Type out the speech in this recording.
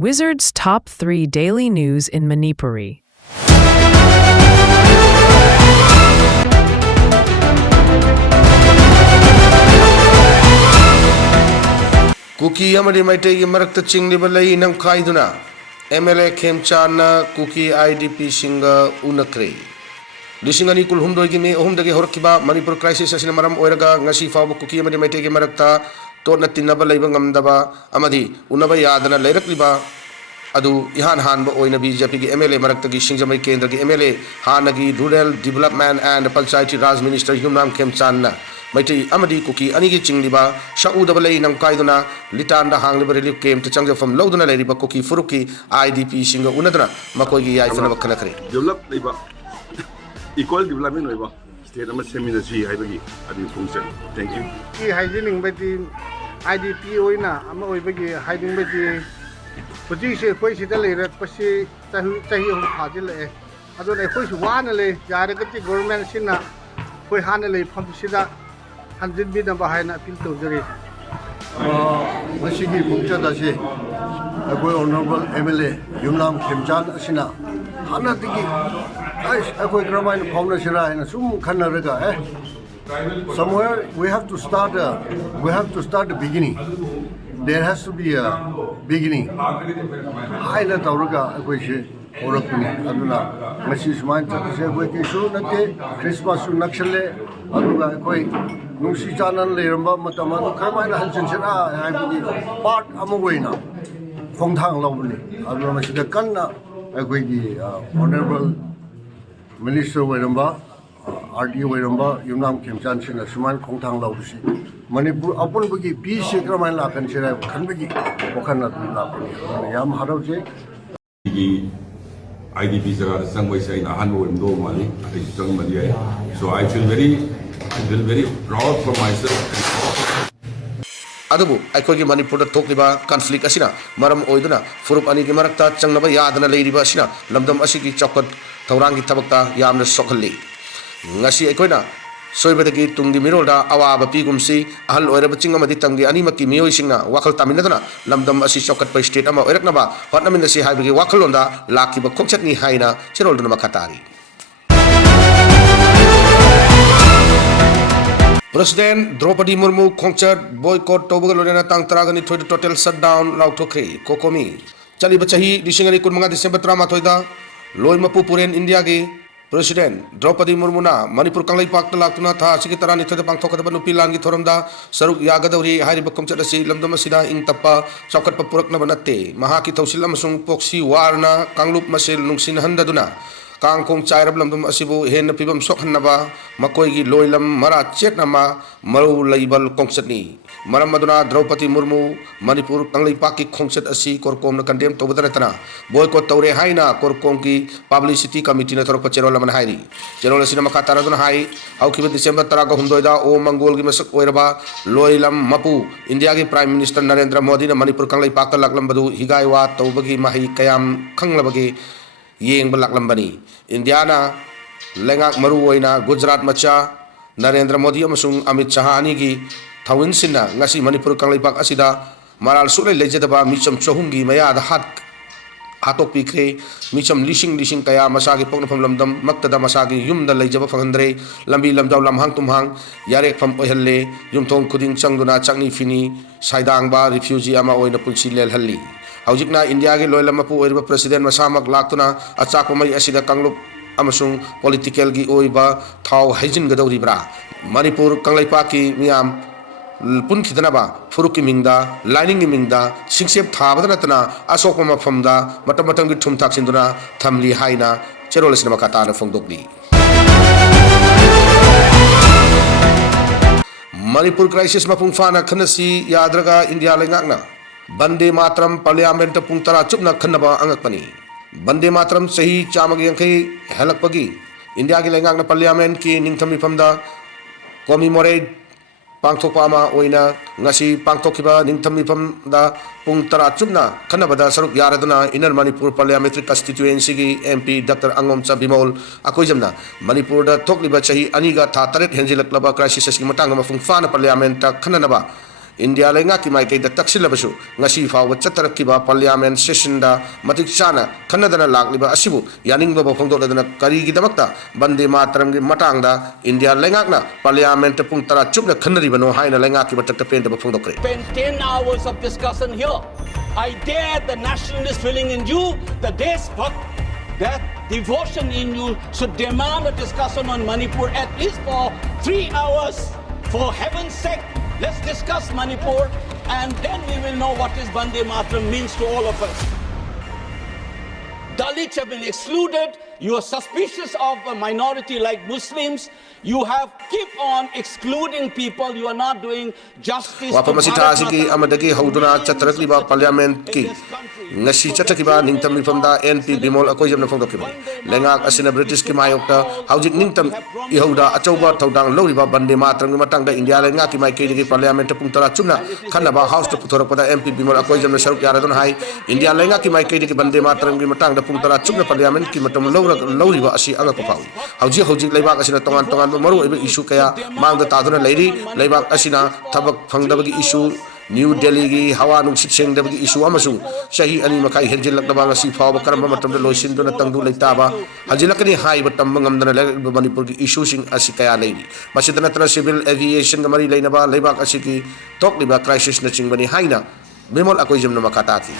Wizards Top 3 Daily News in Manipuri. Kuki amadi maite gi marakta chingliba lai namkhaiduna MLA Khemchandna Kuki IDP singa unakre Lisingani kulhumdoi gi me ohumdagi horkiba Manipur crisis asina maram oiraga ngasi fawba Kuki amadi maite gi marakta totna tinnaba leiba ngamdaba amadi unaba yadana leirakliba adu ihan hanba oina BJP gi MLA maraktagi singjamai kendra gi MLA hanagi Rural Development and Panchayati Raj Minister Yumnam Khemchandna Maiti amadi Kuki anigi chingliba shaudaba lei namkaiduna litanda hangliba relief camp to changja from loduna leiriba Kuki furuki IDP singa unadana makoigi yaifana bakhanakre develop leiba equal development leiba state ama semina si haibagi adi function thank you ki hygienic bati IDP oina ama oibagi hygienic bati puji se koi sida leirat pasi tahi hum phajil e adone koi su wana le jare gati government sina koi hana le pham sida 100 bid number hai na appeal to jare masigi phumcha da se agoi honorable MLA Yumnam Khemchand asina hana tigi ai agoi gramain phawna sira haina sum khanaraga somewhere we have to start the beginning. There has to be a beginning. Haina tauraga agoi se orakuni aduna masi smain se agoi ki su nate Christmas su nakshale aduga agoi nungsi chanan leiramba matama kamaina halchin sira haibuni part amogoina khongthang lawni aduna masi da kanna agoi ki honorable minister wairamba RD wairamba Yumnam Khemchand sina suman khongthang lawsi Manipur upon bagi peace kramai lakan sira khanbagi okhanna lakani yam harauje gi IDP jaga sangwai sai na hanwo ndo mali ati sang mali so I feel very proud for myself Adubu aikogi Manipur da thokliba conflict asina maram oiduna furup ani gi marakta changnaba yadana leiriba asina lamdam asigi chokot thaurangi thabakta yamna sokhalli ngasi aikoina soibadagi tungi mirolda awaba pigumsi ahal oiraba chingamadi tamgi animaki miyoi singna wakal taminadana lamdam asi chokat pa state ama oiraknaba hotnamin si haibagi wakalonda lakiba khongchatni haina cherolduna makatari President Draupadi Murmu khongchat boycott tobaga lorena tang taragani thoi total shutdown lauthokre kokomi chaliba chahi disingani kunmanga December 13 da loimapu puren India gi President Draupadi Murmu na Manipur Kanglai Pak Talakuna Tha Siki Tarani Thada Pangthokadaba Nupi Langi Thoramda Saruk Yagadawri Hariba Khongchat asi lamdam asida ing tappa chaukat pa puraknaba natte mahaki thausil amasung poksi warna Kanglup Masil nungsin handaduna Kangkong chairab lamdam asibu hen pibam sokhanaba makoigi loilam mara chetnama maru laibal khongchatni maram maduna Draupadi Murmu Manipur Kanglai Paki khongchat asi korkom na condemn tobadanatana boycott tawre haina korkom ki publicity committee na thorok cherola man hairi cherola sina makatara dun hai aukiba December 13 da o mangol gi masak oiraba loilam mapu India gi Prime Minister Narendra Modi na Manipur Kanglai Pak laklam badu higaiwa tawbagi mahi kayam khanglabagi yeng balaklambani Indiana lengak maru oina Gujarat macha Narendra Modi amasung Amit Shah ani gi thawin sinna ngasi Manipur Kanglai Pak asida maral sulai lejadaba micham chohungi maya da hatok pikre micham lishing kaya masagi poknafam lamdam maktada masagi yumda lejaba phangandre lambi lamjaw lamhang tumhang yarek pham oihalle yumthong khuding changduna changni fini saidang ba refugee ama oina punsi lelhalli Haujikna India gi loilamapu oiriba president masamak laktuna achakpa mai asida Kanglup amasung political gi oiba thau haijin gadawri bra Manipur Kanglai Paki miyam pun khidanaba furuki mingda lining mingda singsep thabada natana asokma mafamda matam gi thum thak sinduna thamli haina cherol sinama katana phongdokli Manipur crisis mapung fana khanasi yadraga India lengakna Bande Matram Parliament pung tara chupna khanaba angakpani Bande Matram sahi chamagi angkai halakpagi India gi lengakna Parliament ki ningthami phamda commemorate pangthokpama oina ngasi pangthokhiba ningthami phamda pung tara chupna khanabada saruk yaraduna Inner Manipur Parliamentary Constituency gi MP Dr. Angomcha Bimol akoijamna Manipur da thokliba chahi aniga tha taret henjilaklaba crisis asgi matang ma fung fana parliament ta khananaba India lenga ki mai kai da taksilabasu ngasi fawa chattarakkiba parliament session da matik chana khanadana lakliba asibu yaningba phongdodana kari gi damakta bande mataram gi matang da India lenga na parliament pung tara chupna khanari bano haina lenga ki batak pen da phongdokre. Spend 10 hours of discussion here. I dare the nationalist feeling in you, the despot, that devotion in you should demand a discussion on Manipur at least for 3 hours. For heaven's sake, let's discuss Manipur and then we will know what is Bande Mataram means to all of us. Dalits have been excluded. You are suspicious of a minority like Muslims. You have keep on excluding people. You are not doing justice. Wapa masita sigi amadagi hauduna chatarakliba parliament ki ngasi chatakiba ningtam rifamda NP Bimol akoijam na phongdokiba lengak asina British ki mayokta haujik ningtam ihauda achauba thaudang loriba Bande Mataram gi matangda India lenga ki mai ki parliament pung tara chumna khanaba house to puthorakpada MP Bimol akoijam na saruk yaradon hai India lenga ki mai ki Bande Mataram gi matangda pung tara chumna parliament ki matam loriba asi anga ko pau haujik leibak asina tongan maru issue kaya mangda taduna leiri leibak asina thabak phangdabagi issue New Delhi gi hawa nung sitseng dabagi issue amasung shahi ani makai henjilak na banga si fawa karamba matam de loisin do na tangdu leitaba hajilakani hai batam ngamdana le Manipur gi issue sing asi kaya leiri masidana tra civil aviation gamari leinaba leibak asiki tok liba crisis na chingbani haina Bimol akoijam na makataki